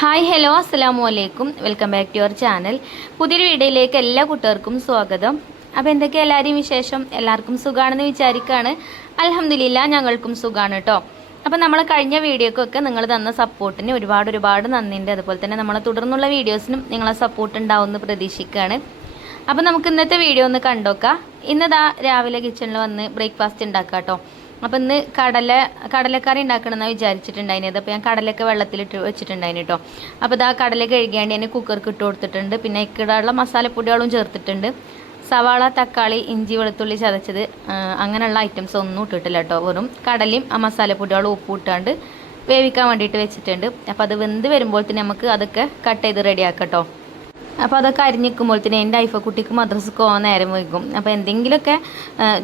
Hi hello അസ്സലാമു അലൈക്കും welcome back to your channel. പുതിയൊരു വീഡിയോയിലേക്ക് എല്ലാ കൂട്ടുകാർക്കും സ്വാഗതം. അപ്പോൾ എന്തൊക്കെയാണ് എല്ലാവരെയും വിശേഷം? എല്ലാവർക്കും സുഖമാണെന്ന് വിചാരിക്കുകയാണ്. അൽഹംദുലില്ലാ ഞങ്ങൾക്കും സുഖമാണ് കേട്ടോ. അപ്പോൾ നമ്മൾ കഴിഞ്ഞ വീഡിയോക്കൊക്കെ നിങ്ങൾ തന്ന സപ്പോർട്ടിന് ഒരുപാട് നന്ദിയുണ്ട്. അതുപോലെ തന്നെ നമ്മളെ തുടർന്നുള്ള വീഡിയോസിനും നിങ്ങളെ സപ്പോർട്ട് ഉണ്ടാവുമെന്ന് പ്രതീക്ഷിക്കുകയാണ്. അപ്പോൾ നമുക്ക് ഇന്നത്തെ വീഡിയോ ഒന്ന് കണ്ടോക്കാം. ഇന്നതാ രാവിലെ കിച്ചണിൽ വന്ന് ബ്രേക്ക്ഫാസ്റ്റ് ഉണ്ടാക്കാം കേട്ടോ. അപ്പോൾ ഇന്ന് കടലക്കറി ഉണ്ടാക്കണമെന്നാണ് വിചാരിച്ചിട്ടുണ്ടായിരുന്നത്. അപ്പോൾ ഞാൻ കടലൊക്കെ വെള്ളത്തിലിട്ട് വെച്ചിട്ടുണ്ടായിരുന്നു കേട്ടോ. അപ്പോൾ ഇതാ കടല കഴുകിയാണ്ട് ഞാൻ കുക്കർക്ക് ഇട്ട് കൊടുത്തിട്ടുണ്ട്. പിന്നെ ഇക്കിടാനുള്ള മസാലപ്പൊടികളും ചേർത്തിട്ടുണ്ട്. സവാള, തക്കാളി, ഇഞ്ചി, വെളുത്തുള്ളി ചതച്ചത് അങ്ങനെയുള്ള ഐറ്റംസ് ഒന്നും ഇട്ടിട്ടില്ല കേട്ടോ. വെറും കടലയും ആ മസാലപ്പൊടികളും ഉപ്പും ഇട്ടാണ്ട് വേവിക്കാൻ വേണ്ടിയിട്ട് വെച്ചിട്ടുണ്ട്. അപ്പോൾ അത് വെന്ത് വരുമ്പോഴത്തേന് നമുക്ക് അതൊക്കെ കട്ട് ചെയ്ത് റെഡിയാക്കാം കേട്ടോ. അപ്പോൾ അതൊക്കെ അരിഞ്ഞിക്കുമ്പോഴത്തേന് എൻ്റെ ഐഫക്കുട്ടിക്ക് മദ്രസക്ക് പോകാൻ നേരം വൈകും. അപ്പോൾ എന്തെങ്കിലുമൊക്കെ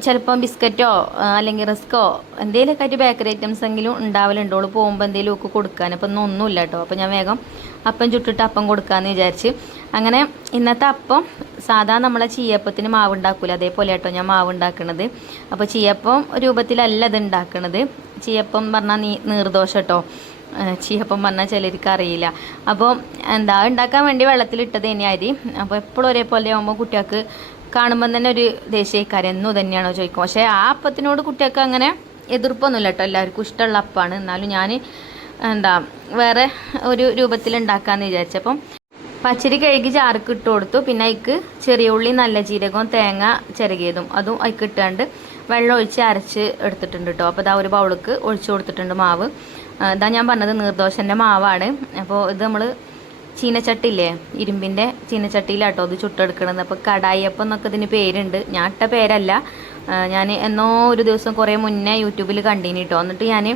ചിലപ്പം ബിസ്ക്കറ്റോ അല്ലെങ്കിൽ റിസ്ക്കോ എന്തെങ്കിലുമൊക്കെ ആയിട്ട് ബേക്കറി ഐറ്റംസ് എങ്കിലും ഉണ്ടാവലുണ്ടോളൂ പോകുമ്പോൾ എന്തെങ്കിലുമൊക്കെ കൊടുക്കാൻ. അപ്പോൾ ഒന്നുമില്ല കേട്ടോ. അപ്പോൾ ഞാൻ വേഗം അപ്പം ചുട്ടിട്ട് അപ്പം കൊടുക്കാമെന്ന് വിചാരിച്ച് അങ്ങനെ ഇന്നത്തെ അപ്പം സാധാ നമ്മളെ ചീയപ്പത്തിന് മാവ് ഉണ്ടാക്കൂല അതേപോലെ കേട്ടോ ഞാൻ മാവ് ഉണ്ടാക്കുന്നത്. അപ്പോൾ ചീയപ്പം രൂപത്തിലല്ല ഇത് ഉണ്ടാക്കുന്നത്. ചീയപ്പം പറഞ്ഞാൽ നീർദോശ കേട്ടോ. ചീയപ്പം പറഞ്ഞാൽ ചിലർക്ക് അറിയില്ല. അപ്പോൾ എന്താ ഉണ്ടാക്കാൻ വേണ്ടി വെള്ളത്തിലിട്ടത് ഇനി അരി. അപ്പോൾ എപ്പോഴും ഒരേപോലെ ആകുമ്പോൾ കുട്ടികൾക്ക് കാണുമ്പം തന്നെ ഒരു ദേശീയക്കാരൻ എന്നും തന്നെയാണോ ചോദിക്കും. പക്ഷേ ആ അപ്പത്തിനോട് കുട്ടികൾക്ക് അങ്ങനെ എതിർപ്പൊന്നുമില്ല കേട്ടോ. എല്ലാവർക്കും ഇഷ്ടമുള്ള അപ്പമാണ്. എന്നാലും ഞാൻ വേറെ ഒരു രൂപത്തിൽ ഉണ്ടാക്കാമെന്ന് വിചാരിച്ചപ്പം പച്ചരി കഴുകി ചാർക്ക് ഇട്ട് കൊടുത്തു. പിന്നെ അതിക്ക് ചെറിയ ഉള്ളി, നല്ല ജീരകവും തേങ്ങ ചിരകിയതും അതും അതിക്ക് ഇട്ടാണ്ട് വെള്ളം ഒഴിച്ച് അരച്ച് എടുത്തിട്ടുണ്ട് കേട്ടോ. അപ്പോൾ ഇതാ ഒരു ബൗൾക്ക് ഒഴിച്ചു കൊടുത്തിട്ടുണ്ട് മാവ്. ഇതാ ഞാൻ പറഞ്ഞത് നീർദോശൻ്റെ മാവാണ്. അപ്പോൾ ഇത് നമ്മൾ ചീനച്ചട്ടിയില്ലേ, ഇരുമ്പിൻ്റെ ചീനച്ചട്ടിയിലാട്ടോ ഇത് ചുട്ടെടുക്കണത്. അപ്പോൾ കടായിയപ്പം എന്നൊക്കെ ഇതിന് പേരുണ്ട്. ഞാൻ ഇട്ട പേരല്ല. ഞാൻ എന്നോ ഒരു ദിവസം കുറേ മുന്നേ യൂട്യൂബിൽ കണ്ടീനി കേട്ടോ. എന്നിട്ട് ഞാൻ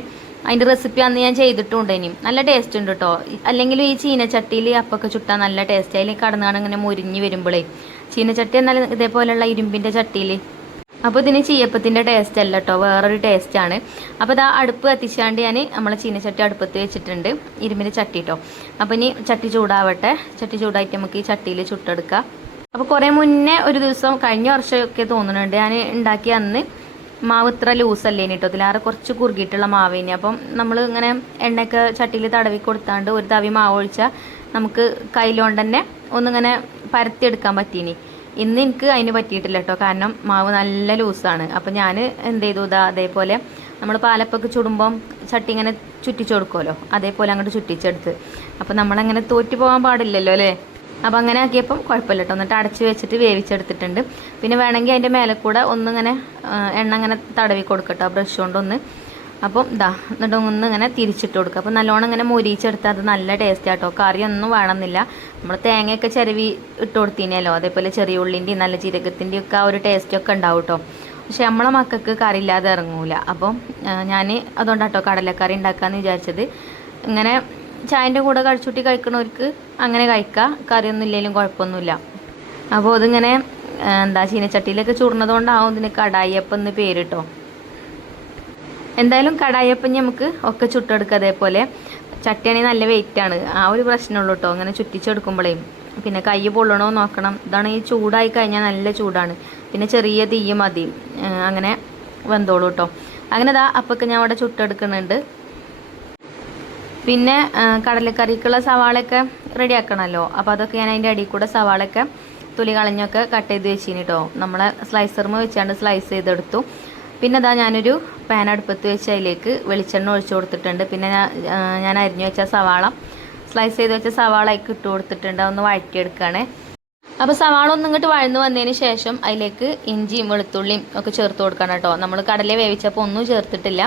അതിൻ്റെ റെസിപ്പി അന്ന് ഞാൻ ചെയ്തിട്ടുണ്ട്. ഇനിയും നല്ല ടേസ്റ്റ് ഉണ്ട് കേട്ടോ. അല്ലെങ്കിൽ ഈ ചീനച്ചട്ടിയിൽ അപ്പൊക്കെ ചുട്ടാൽ നല്ല ടേസ്റ്റ്. അതിൽ കടന്നാണ് ഇങ്ങനെ മുരിഞ്ഞ് വരുമ്പോഴേ ചീനച്ചട്ടി എന്നാൽ ഇതേപോലെയുള്ള ഇരുമ്പിൻ്റെ ചട്ടിയിൽ. അപ്പോൾ ഇതിന് ചീയപ്പത്തിൻ്റെ ടേസ്റ്റ് അല്ല കേട്ടോ, വേറൊരു ടേസ്റ്റാണ്. അപ്പോൾ ഇതാ അടുപ്പ് കത്തിച്ചാണ്ട് ഞാൻ നമ്മളെ ചീനച്ചട്ടി അടുപ്പത്ത് വെച്ചിട്ടുണ്ട്, ഇരുമ്പിൻ്റെ ചട്ടി കേട്ടോ. അപ്പോൾ ഇനി ചട്ടി ചൂടാവട്ടെ. ചട്ടി ചൂടായിട്ട് നമുക്ക് ഈ ചട്ടിയിൽ ചുട്ടെടുക്കാം. അപ്പോൾ കുറേ മുന്നേ ഒരു ദിവസം കഴിഞ്ഞ വർഷമൊക്കെ തോന്നുന്നുണ്ട് ഞാൻ ഉണ്ടാക്കിയ അന്ന് മാവ് ഇത്ര ലൂസല്ലേനി കേട്ടോ. ഇതിലാറെ കുറച്ച് കുറുകിയിട്ടുള്ള മാവേനി. അപ്പം നമ്മൾ ഇങ്ങനെ എണ്ണയൊക്കെ ചട്ടിയിൽ തടവി കൊടുത്താണ്ട് ഒരു തവി മാവ് ഒഴിച്ചാൽ നമുക്ക് കയ്യിലോണ്ട് തന്നെ ഒന്നിങ്ങനെ പരത്തിയെടുക്കാൻ പറ്റീനി. ഇന്ന് എനിക്ക് അതിന് പറ്റിയിട്ടില്ല കേട്ടോ. കാരണം മാവ് നല്ല ലൂസാണ്. അപ്പോൾ ഞാൻ എന്ത് ചെയ്തു, അതേപോലെ നമ്മൾ പാലപ്പൊക്കെ ചുടുമ്പം ചട്ടി ഇങ്ങനെ ചുറ്റിച്ചു കൊടുക്കുമല്ലോ, അതേപോലെ അങ്ങോട്ട് ചുറ്റിച്ചെടുത്ത്. അപ്പോൾ നമ്മളങ്ങനെ തോറ്റു പോകാൻ പാടില്ലല്ലോ അല്ലേ. അപ്പോൾ അങ്ങനെ ആക്കിയപ്പം കുഴപ്പമില്ല കേട്ടോ. എന്നിട്ട് അടച്ച് വെച്ചിട്ട് വേവിച്ചെടുത്തിട്ടുണ്ട്. പിന്നെ വേണമെങ്കിൽ അതിൻ്റെ മേലെ കൂടെ ഒന്നിങ്ങനെ എണ്ണ ഇങ്ങനെ തടവി കൊടുക്കട്ടോ ബ്രഷ് കൊണ്ടൊന്ന്. അപ്പം എന്നിട്ട് ഒന്നിങ്ങനെ തിരിച്ചിട്ട് കൊടുക്കുക. അപ്പോൾ നല്ലോണം ഇങ്ങനെ മുരിച്ചെടുത്താൽ അത് നല്ല ടേസ്റ്റ് ആട്ടോ. കറിയൊന്നും വേണമെന്നില്ല. നമ്മൾ തേങ്ങയൊക്കെ ചിരവി ഇട്ട് കൊടുത്തിനല്ലോ, അതേപോലെ ചെറിയ ഉള്ളിൻ്റെയും നല്ല ജീരകത്തിൻ്റെയും ഒക്കെ ആ ഒരു ടേസ്റ്റൊക്കെ ഉണ്ടാവും കേട്ടോ. പക്ഷെ നമ്മളെ മക്കൾക്ക് കറി ഇല്ലാതെ ഇറങ്ങൂല. അപ്പം ഞാൻ അതുകൊണ്ടാട്ടോ കടലക്കറി ഉണ്ടാക്കാമെന്ന് വിചാരിച്ചത്. ഇങ്ങനെ ചായൻ്റെ കൂടെ കഴിച്ചുട്ടി കഴിക്കണവർക്ക് അങ്ങനെ കഴിക്കാം, കറിയൊന്നും ഇല്ലെങ്കിലും കുഴപ്പമൊന്നുമില്ല. അപ്പോൾ അതിങ്ങനെ ചീനച്ചട്ടിയിലൊക്കെ ചൂടുന്നതുകൊണ്ടാവും ഇതിന് കടായിയപ്പം എന്ന് പേര് കേട്ടോ. എന്തായാലും കടായിയപ്പം നമുക്ക് ഒക്കെ ചുട്ടെടുക്കുക. അതേപോലെ ചട്ടിയാണെങ്കിൽ നല്ല വെയിറ്റാണ്, ആ ഒരു പ്രശ്നമുള്ളൂ കേട്ടോ. അങ്ങനെ ചുറ്റിച്ചെടുക്കുമ്പോഴേ പിന്നെ കൈ പൊള്ളണോ നോക്കണം. ഇതാണ് ഈ ചൂടായി കഴിഞ്ഞാൽ നല്ല ചൂടാണ്. പിന്നെ ചെറിയ തീ മതി, അങ്ങനെ വെന്തോളൂ കേട്ടോ. അങ്ങനെ അപ്പൊക്കെ ഞാൻ അവിടെ ചുട്ടെടുക്കുന്നുണ്ട്. പിന്നെ കടലക്കറിക്കുള്ള സവാളയൊക്കെ റെഡി ആക്കണമല്ലോ. അപ്പോൾ അതൊക്കെ ഞാൻ അതിൻ്റെ അടിയിൽ കൂടെ സവാളയൊക്കെ തൊലി കളഞ്ഞൊക്കെ കട്ട് ചെയ്ത് വെച്ചിന് കേട്ടോ. നമ്മളെ സ്ലൈസർമ വെച്ചാണ്ട് സ്ലൈസ് ചെയ്തെടുത്തു. പിന്നെ ഞാനൊരു പാൻ അടുപ്പത്ത് വെച്ച് അതിലേക്ക് വെളിച്ചെണ്ണ ഒഴിച്ചു കൊടുത്തിട്ടുണ്ട്. പിന്നെ ഞാൻ അരിഞ്ഞു വെച്ച സവാള, സ്ലൈസ് ചെയ്ത് വെച്ച സവാള അതിലേക്ക് ഇട്ട് കൊടുത്തിട്ടുണ്ട്. അതൊന്ന് വഴറ്റിയെടുക്കുകയാണേ. അപ്പോൾ സവാള ഒന്നും ഇങ്ങോട്ട് വഴന്ന് വന്നതിന് ശേഷം അതിലേക്ക് ഇഞ്ചിയും വെളുത്തുള്ളിയും ഒക്കെ ചേർത്ത് കൊടുക്കണം കേട്ടോ. നമ്മൾ കടല വേവിച്ചപ്പോൾ ഒന്നും ചേർത്തിട്ടില്ല.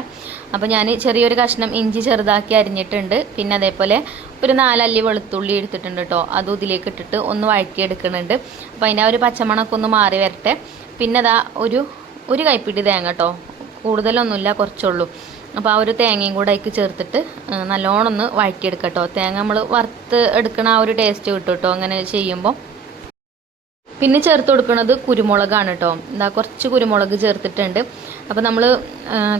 അപ്പോൾ ഞാൻ ചെറിയൊരു കഷ്ണം ഇഞ്ചി ചെറുതാക്കി അരിഞ്ഞിട്ടുണ്ട്. പിന്നെ അതേപോലെ ഒരു 4 അല്ലി വെളുത്തുള്ളി എടുത്തിട്ടുണ്ട് കേട്ടോ. അതും ഇതിലേക്ക് ഇട്ടിട്ട് ഒന്ന് വഴറ്റിയെടുക്കുന്നുണ്ട്. അപ്പോൾ അതിൻ്റെ ആ ഒരു പച്ചമണമൊക്കെ ഒന്ന് മാറി വരട്ടെ. പിന്നെ ഒരു കൈപ്പിടി തേങ്ങ കേട്ടോ, കൂടുതലൊന്നുമില്ല, കുറച്ചുള്ളൂ. അപ്പോൾ ആ ഒരു തേങ്ങയും കൂടെ അതിലേക്ക് ചേർത്തിട്ട് നല്ലോണം ഒന്ന് വഴറ്റിയെടുക്കാം കേട്ടോ. തേങ്ങ നമ്മൾ വറുത്ത് എടുക്കണ ആ ഒരു ടേസ്റ്റ് കിട്ടും കേട്ടോ അങ്ങനെ ചെയ്യുമ്പോൾ. പിന്നെ ചേർത്ത് കൊടുക്കുന്നത് കുരുമുളകാണ് കേട്ടോ. കുറച്ച് കുരുമുളക് ചേർത്തിട്ടുണ്ട്. അപ്പോൾ നമ്മൾ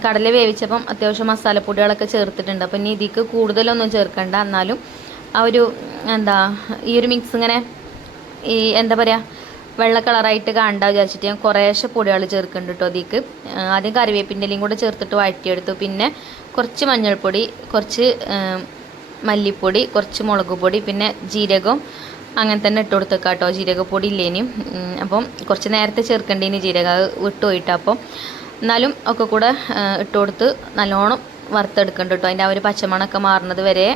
കടല വേവിച്ചപ്പം അത്യാവശ്യം മസാലപ്പൊടികളൊക്കെ ചേർത്തിട്ടുണ്ട്. അപ്പോൾ ഇനി ഇതിക്ക് കൂടുതലൊന്നും ചേർക്കണ്ട. എന്നാലും ആ ഒരു ഈ ഒരു മിക്സ് ഇങ്ങനെ ഈ വെള്ള കളറായിട്ട് കാണാൻ വിചാരിച്ചിട്ട് ഞാൻ കുറേശ്ശെ പൊടികൾ ചേർക്കുന്നുണ്ട് കേട്ടോ. അതിക്ക് ആദ്യം കറിവേപ്പിൻ്റെലയും കൂടെ ചേർത്തിട്ട് വഴറ്റിയെടുത്തു. പിന്നെ കുറച്ച് മഞ്ഞൾപ്പൊടി, കുറച്ച് മല്ലിപ്പൊടി, കുറച്ച് മുളക് പൊടി, പിന്നെ ജീരകം അങ്ങനെ തന്നെ ഇട്ട് കൊടുത്തേക്കാം കേട്ടോ. ജീരകപ്പൊടി ഇല്ലേനും അപ്പം കുറച്ച് നേരത്തെ ചേർക്കേണ്ടതിന് ജീരകം അത് വിട്ടുപോയിട്ട് അപ്പം എന്നാലും ഒക്കെ കൂടെ ഇട്ട് കൊടുത്ത് നല്ലോണം വറുത്തെടുക്കുന്നുണ്ട് കേട്ടോ. അതിൻ്റെ ആ ഒരു പച്ചമണമൊക്കെ മാറുന്നത് വരെ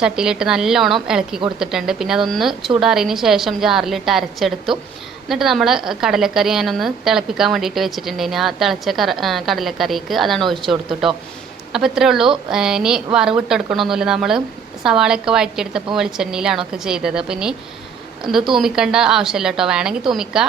ചട്ടിയിലിട്ട് നല്ലോണം ഇളക്കി കൊടുത്തിട്ടുണ്ട്. പിന്നെ അതൊന്ന് ചൂടാറിയതിന് ശേഷം ജാറിലിട്ട് അരച്ചെടുത്തു. എന്നിട്ട് നമ്മൾ കടലക്കറി ഞാനൊന്ന് തിളപ്പിക്കാൻ വേണ്ടിയിട്ട് വെച്ചിട്ടുണ്ടായിന്. ആ തിളച്ച കടലക്കറിക്ക് അതാണ് ഒഴിച്ചു കൊടുത്തു കേട്ടോ. അപ്പോൾ ഇത്രയേ ഉള്ളൂ. ഇനി വറവിട്ടെടുക്കണമൊന്നുമില്ല. നമ്മൾ സവാളയൊക്കെ വഴറ്റിയെടുത്തപ്പോൾ വെളിച്ചെണ്ണയിലാണൊക്കെ ചെയ്തത്. അപ്പോൾ ഇനി ഇത് തൂമിക്കേണ്ട ആവശ്യമില്ല കേട്ടോ. വേണമെങ്കിൽ തൂമിക്കുക,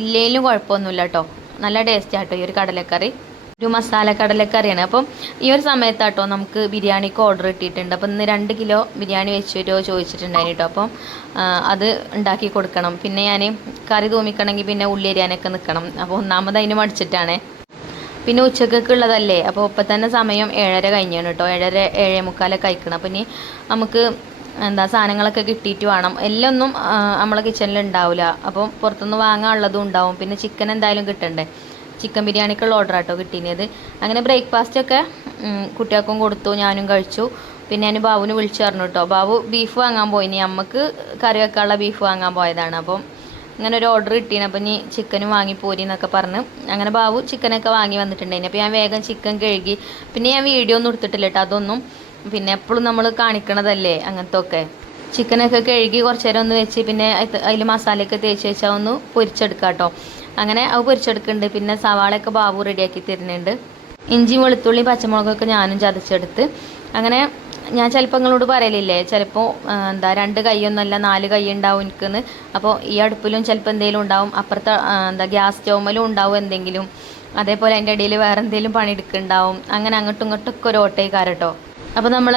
ഇല്ലെങ്കിലും കുഴപ്പമൊന്നുമില്ല കേട്ടോ. നല്ല ടേസ്റ്റാട്ടോ ഈ ഒരു കടലക്കറി. ഒരു മസാല കടലക്കറിയാണ്. അപ്പം ഈ ഒരു സമയത്താട്ടോ നമുക്ക് ബിരിയാണിക്ക് ഓർഡർ കിട്ടിയിട്ടുണ്ട്. അപ്പം ഇന്ന് 2 കിലോ ബിരിയാണി വെച്ചിട്ടോ ചോദിച്ചിട്ടുണ്ടായിരുന്നു കേട്ടോ. അപ്പം അത് ഉണ്ടാക്കി കൊടുക്കണം. പിന്നെ ഞാൻ കറി തൂമിക്കണമെങ്കിൽ പിന്നെ ഉള്ളി അരിയാനൊക്കെ നിൽക്കണം. അപ്പോൾ ഒന്നാമത് അതിന് മടിച്ചിട്ടാണ്. പിന്നെ ഉച്ചക്കൊക്കെ ഉള്ളതല്ലേ. അപ്പോൾ ഇപ്പം തന്നെ സമയം 7:30 കഴിഞ്ഞാണ് കേട്ടോ. 7:30 7:45 കഴിക്കണം. അപ്പം ഇനി നമുക്ക് സാധനങ്ങളൊക്കെ കിട്ടിയിട്ട് വേണം. എല്ലാം ഒന്നും നമ്മളെ കിച്ചണിൽ ഉണ്ടാവില്ല. അപ്പം പുറത്തുനിന്ന് വാങ്ങാനുള്ളതും ഉണ്ടാവും. പിന്നെ ചിക്കൻ എന്തായാലും കിട്ടണ്ടേ. ചിക്കൻ ബിരിയാണിക്കുള്ള ഓർഡർ ആട്ടോ കിട്ടിയത്. അങ്ങനെ ബ്രേക്ക്ഫാസ്റ്റൊക്കെ കുട്ടികൾക്കും കൊടുത്തു, ഞാനും കഴിച്ചു. പിന്നെ ഞാൻ ബാബുവിന് വിളിച്ചു പറഞ്ഞു കേട്ടോ. ബാബു ബീഫ് വാങ്ങാൻ പോയിനി, അമ്മക്ക് കറി വെക്കാനുള്ള ബീഫ് വാങ്ങാൻ പോയതാണ്. അപ്പം അങ്ങനെ ഒരു ഓർഡർ കിട്ടീന്. അപ്പം ഇനി ചിക്കനും വാങ്ങി പോരി എന്നൊക്കെ പറഞ്ഞ് അങ്ങനെ ബാബു ചിക്കനൊക്കെ വാങ്ങി വന്നിട്ടുണ്ടായിന്. അപ്പോൾ ഞാൻ വേഗം ചിക്കൻ കഴുകി. പിന്നെ ഞാൻ വീഡിയോ ഒന്നും എടുത്തിട്ടില്ല കേട്ടോ. അതൊന്നും പിന്നെ എപ്പോഴും നമ്മൾ കാണിക്കണതല്ലേ അങ്ങനത്തെ ഒക്കെ. ചിക്കനൊക്കെ കഴുകി കുറച്ച് നേരം ഒന്ന് വെച്ച് പിന്നെ അതിൽ മസാലയൊക്കെ തേച്ച് വെച്ചാൽ ഒന്ന് പൊരിച്ചെടുക്കാം കേട്ടോ. അങ്ങനെ അത് പൊരിച്ചെടുക്കുന്നുണ്ട്. പിന്നെ സവാളയൊക്കെ ബാബു റെഡിയാക്കി തരുന്നുണ്ട്. ഇഞ്ചി, വെളുത്തുള്ളി, പച്ചമുളകൊക്കെ ഞാനും ചതച്ചെടുത്ത്. അങ്ങനെ ഞാൻ ചിലപ്പോൾ നിങ്ങളോട് പറയലില്ലേ, ചിലപ്പോൾ 2 കൈയൊന്നുമല്ല 4 കൈ ഉണ്ടാവും എനിക്കെന്ന്. അപ്പോൾ ഈ അടുപ്പിലും ചിലപ്പോൾ എന്തെങ്കിലും ഉണ്ടാവും, അപ്പുറത്തെ ഗ്യാസ് സ്റ്റൗവിലും ഉണ്ടാവും എന്തെങ്കിലും. അതേപോലെ അതിൻ്റെ ഇടയിൽ വേറെ എന്തെങ്കിലും പണിയെടുക്കുന്നുണ്ടാവും. അങ്ങനെ അങ്ങോട്ടും ഇങ്ങോട്ടൊക്കെ ഒരു ഓട്ടേക്കാരം കേട്ടോ. അപ്പോൾ നമ്മൾ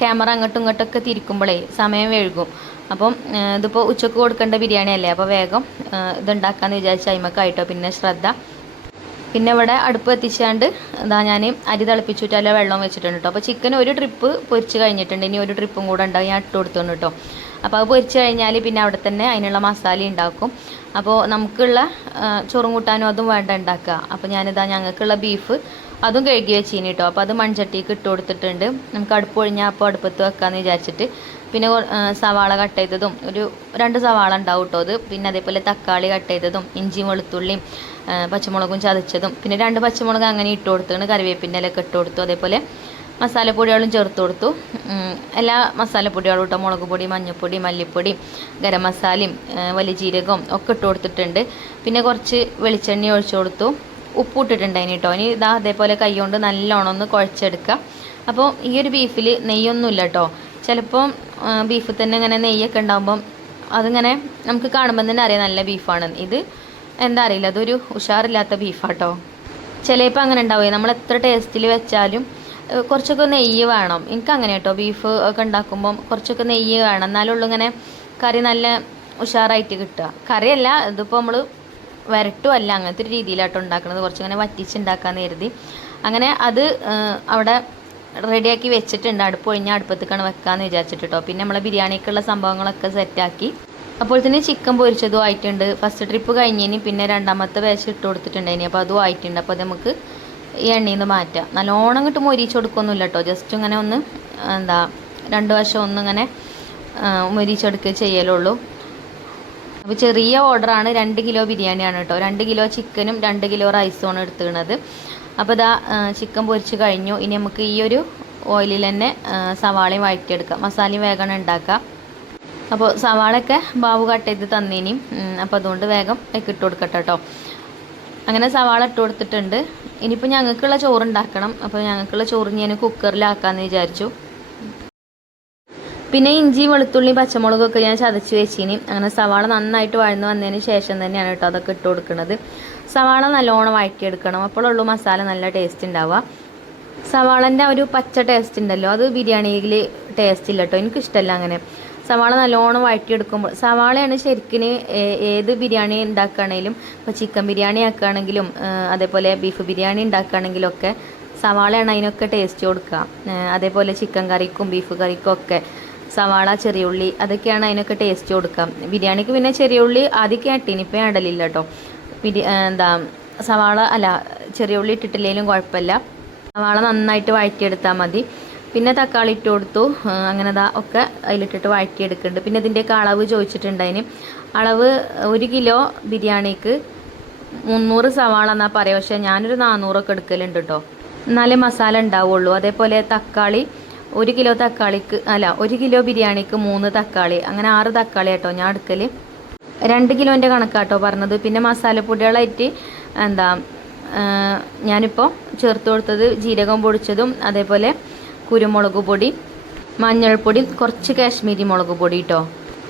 ക്യാമറ അങ്ങോട്ടും ഇങ്ങോട്ടൊക്കെ തിരിക്കുമ്പോഴേ സമയം വൈകും. അപ്പം ഇതിപ്പോൾ ഉച്ചക്ക് കൊടുക്കേണ്ട ബിരിയാണി അല്ലേ. അപ്പോൾ വേഗം ഇതുണ്ടാക്കാമെന്ന് വിചാരിച്ച അയിമക്കായിട്ടോ പിന്നെ ശ്രദ്ധ. പിന്നെ ഇവിടെ അടുപ്പ് എത്തിച്ചാണ്ട് ഞാൻ അരി തിളപ്പിച്ചിട്ട് അല്ല വെള്ളം വെച്ചിട്ടുണ്ട് കേട്ടോ. അപ്പോൾ ചിക്കൻ ഒരു ട്രിപ്പ് പൊരിച്ച് കഴിഞ്ഞിട്ടുണ്ട്. ഇനി ഒരു ട്രിപ്പും കൂടെ ഉണ്ടാവും, ഞാൻ ഇട്ട് കൊടുത്തോണ്ട് കേട്ടോ. അപ്പോൾ അത് പൊരിച്ച് കഴിഞ്ഞാൽ പിന്നെ അവിടെ തന്നെ അതിനുള്ള മസാല ഉണ്ടാക്കും. അപ്പോൾ നമുക്കുള്ള ചോറും കൂട്ടാനും അതും വേണ്ട ഉണ്ടാക്കുക. അപ്പോൾ ഞങ്ങൾക്കുള്ള ബീഫ് അതും കഴുകി വെച്ചിന് കേട്ടോ. അപ്പോൾ അത് മൺചട്ടിക്ക് ഇട്ട് കൊടുത്തിട്ടുണ്ട്. നമുക്ക് അടുപ്പ് ഒഴിഞ്ഞാൽ അപ്പോൾ അടുപ്പത്ത് വെക്കാമെന്ന് വിചാരിച്ചിട്ട്. പിന്നെ സവാള കട്ട് ചെയ്തതും 2 സവാള ഉണ്ടാവും കേട്ടോ. അത് പിന്നെ അതേപോലെ തക്കാളി കട്ട് ചെയ്തതും ഇഞ്ചിയും വെളുത്തുള്ളിയും പച്ചമുളകും ചതച്ചതും പിന്നെ 2 പച്ചമുളക് അങ്ങനെ ഇട്ട് കൊടുത്താണ്. കറിവേപ്പിൻ്റെ ഇലയൊക്കെ ഇട്ട് കൊടുത്തു. അതേപോലെ മസാലപ്പൊടികളും ചേർത്ത് കൊടുത്തു. എല്ലാ മസാലപ്പൊടികളും കേട്ടോ. മുളക് പൊടി, മഞ്ഞൾപ്പൊടി, മല്ലിപ്പൊടി, ഗരം മസാലയും വലിയ ജീരകവും ഒക്കെ ഇട്ട് കൊടുത്തിട്ടുണ്ട്. പിന്നെ കുറച്ച് വെളിച്ചെണ്ണ ഒഴിച്ചു കൊടുത്തു. ഉപ്പ് ഇട്ടിട്ടുണ്ടായിന് കേട്ടോ. ഇനി അതേപോലെ കൈ കൊണ്ട് നല്ലോണം ഒന്ന് കുഴച്ചെടുക്കുക. അപ്പോൾ ഈ ഒരു ബീഫിൽ നെയ്യൊന്നുമില്ല കേട്ടോ. ചിലപ്പം ബീഫിൽ തന്നെ ഇങ്ങനെ നെയ്യൊക്കെ ഉണ്ടാകുമ്പം അതിങ്ങനെ നമുക്ക് കാണുമ്പോൾ തന്നെ അറിയാം നല്ല ബീഫാണ്. ഇത് എന്താ അറിയില്ല, അതൊരു ഉഷാറില്ലാത്ത ബീഫാട്ടോ. ചിലപ്പോൾ അങ്ങനെ ഉണ്ടാവുക, നമ്മൾ എത്ര ടേസ്റ്റിൽ വെച്ചാലും കുറച്ചൊക്കെ നെയ്യ് വേണം. എനിക്കങ്ങനെ കേട്ടോ. ബീഫ് ഒക്കെ ഉണ്ടാക്കുമ്പം കുറച്ചൊക്കെ നെയ്യ് വേണം, എന്നാലുള്ളൂ ഇങ്ങനെ കറി നല്ല ഉഷാറായിട്ട് കിട്ടുക. കറിയല്ല, ഇതിപ്പോൾ നമ്മൾ വരട്ടുമല്ല, അങ്ങനത്തെ ഒരു രീതിയിലാട്ടോ ഉണ്ടാക്കുന്നത്. കുറച്ചിങ്ങനെ വറ്റിച്ചുണ്ടാക്കാമെന്ന് കരുതി. അങ്ങനെ അത് അവിടെ റെഡിയാക്കി വെച്ചിട്ടുണ്ട്. അടുപ്പ് ഒഴിഞ്ഞാൽ അടുപ്പത്തേക്കാണ് വെക്കാമെന്ന് വിചാരിച്ചിട്ട് കേട്ടോ. പിന്നെ നമ്മളെ ബിരിയാണിക്കുള്ള സംഭവങ്ങളൊക്കെ സെറ്റാക്കി. അപ്പോൾ തന്നെ ചിക്കൻ പൊരിച്ചതും ആയിട്ടുണ്ട്. ഫസ്റ്റ് ട്രിപ്പ് കഴിഞ്ഞതിന് പിന്നെ 2ാമത്തെ ബാച്ച് ഇട്ട് കൊടുത്തിട്ടുണ്ടായിന്. അപ്പോൾ അതും ആയിട്ടുണ്ട്. അപ്പോൾ അത് നമുക്ക് ഈ എണ്ണയിൽ നിന്ന് മാറ്റാം. നല്ലോണം ഇങ്ങോട്ട് മൊരിച്ച് കൊടുക്കൊന്നുമില്ല കേട്ടോ. ജസ്റ്റ് ഇങ്ങനെ ഒന്ന് 2 വശം ഒന്നിങ്ങനെ മൊരിച്ചെടുക്കുക ചെയ്യലുള്ളൂ. അപ്പോൾ ചെറിയ ഓർഡറാണ്. 2 കിലോ ബിരിയാണിയാണ് കേട്ടോ. 2 കിലോ ചിക്കനും 2 കിലോ റൈസുമാണ് എടുത്തുകണത്. അപ്പോൾ ചിക്കൻ പൊരിച്ച് കഴിഞ്ഞു. ഇനി നമുക്ക് ഈ ഒരു ഓയിലിൽ തന്നെ സവാളയും വഴറ്റിയെടുക്കാം. മസാലയും വേഗം ഉണ്ടാക്കാം. അപ്പോൾ സവാളയൊക്കെ ബാബു കട്ട് ചെയ്ത് തന്നേനും. അപ്പോൾ അതുകൊണ്ട് വേഗം ഇട്ട് കൊടുക്കട്ടെ കേട്ടോ. അങ്ങനെ സവാള ഇട്ട് കൊടുത്തിട്ടുണ്ട്. ഇനിയിപ്പോൾ ഞങ്ങൾക്കുള്ള ചോറുണ്ടാക്കണം. അപ്പോൾ ഞങ്ങൾക്കുള്ള ചോറ് ഞാൻ കുക്കറിലാക്കാമെന്ന് വിചാരിച്ചു. പിന്നെ ഇഞ്ചി, വെളുത്തുള്ളി, പച്ചമുളകൊക്കെ ഞാൻ ചതച്ച് വെച്ചിനി. അങ്ങനെ സവാള നന്നായിട്ട് വഴന്ന് വന്നതിന് ശേഷം തന്നെയാണ് കേട്ടോ അതൊക്കെ ഇട്ട് കൊടുക്കുന്നത്. സവാള നല്ലോണം വഴറ്റിയെടുക്കണം. അപ്പോഴുള്ളൂ മസാല നല്ല ടേസ്റ്റ് ഉണ്ടാവുക. സവാളൻ്റെ ഒരു പച്ച ടേസ്റ്റ് ഉണ്ടല്ലോ, അത് ബിരിയാണിയിൽ ടേസ്റ്റ് ഇല്ല കേട്ടോ. എനിക്കിഷ്ടമല്ല അങ്ങനെ. സവാള നല്ലോണം വഴറ്റിയെടുക്കുമ്പോൾ സവാളയാണ് ശരിക്കും ഏത് ബിരിയാണി ഉണ്ടാക്കുകയാണെങ്കിലും, ഇപ്പോൾ ചിക്കൻ ബിരിയാണി ആക്കുകയാണെങ്കിലും അതേപോലെ ബീഫ് ബിരിയാണി ഉണ്ടാക്കുകയാണെങ്കിലും ഒക്കെ സവാളയാണ് അതിനൊക്കെ ടേസ്റ്റ് കൊടുക്കുക. അതേപോലെ ചിക്കൻ കറിക്കും ബീഫ് കറിക്കും ഒക്കെ സവാള, ചെറിയ ഉള്ളി അതൊക്കെയാണ് അതിനൊക്കെ ടേസ്റ്റ് കൊടുക്കുക. ബിരിയാണിക്ക് പിന്നെ ചെറിയ ഉള്ളി ആദ്യമൊക്കെ ഇട്ടിന്, ഇപ്പം ഞാൻ ഇടലില്ല കേട്ടോ. സവാള ചെറിയ ഉള്ളി ഇട്ടിട്ടില്ലെങ്കിലും കുഴപ്പമില്ല. സവാള നന്നായിട്ട് വഴറ്റിയെടുത്താൽ മതി. പിന്നെ തക്കാളി ഇട്ട് കൊടുത്തു. അങ്ങനെ ഒക്കെ അതിലിട്ടിട്ട് വഴറ്റിയെടുക്കുന്നുണ്ട്. പിന്നെ ഇതിൻ്റെയൊക്കെ അളവ് ചോദിച്ചിട്ടുണ്ടായിന്. അളവ് 1 കിലോ ബിരിയാണിക്ക് 300 സവാള എന്നാ പറയുക. പക്ഷേ ഞാനൊരു 400 എടുക്കലുണ്ട് കേട്ടോ, എന്നാലേ മസാല ഉണ്ടാവുള്ളൂ. അതേപോലെ തക്കാളി 1 കിലോ തക്കാളിക്ക് 1 കിലോ ബിരിയാണിക്ക് 3 തക്കാളി, അങ്ങനെ 6 തക്കാളി കേട്ടോ ഞാൻ എടുക്കൽ. 2 കിലോൻ്റെ കണക്കാട്ടോ പറഞ്ഞത്. പിന്നെ മസാലപ്പൊടികളായിട്ട് ഞാനിപ്പോൾ ചേർത്ത് കൊടുത്തത് ജീരകം പൊടിച്ചതും, അതേപോലെ കുരുമുളക് പൊടി, മഞ്ഞൾപ്പൊടി, കുറച്ച് കാശ്മീരി മുളക് പൊടി കേട്ടോ.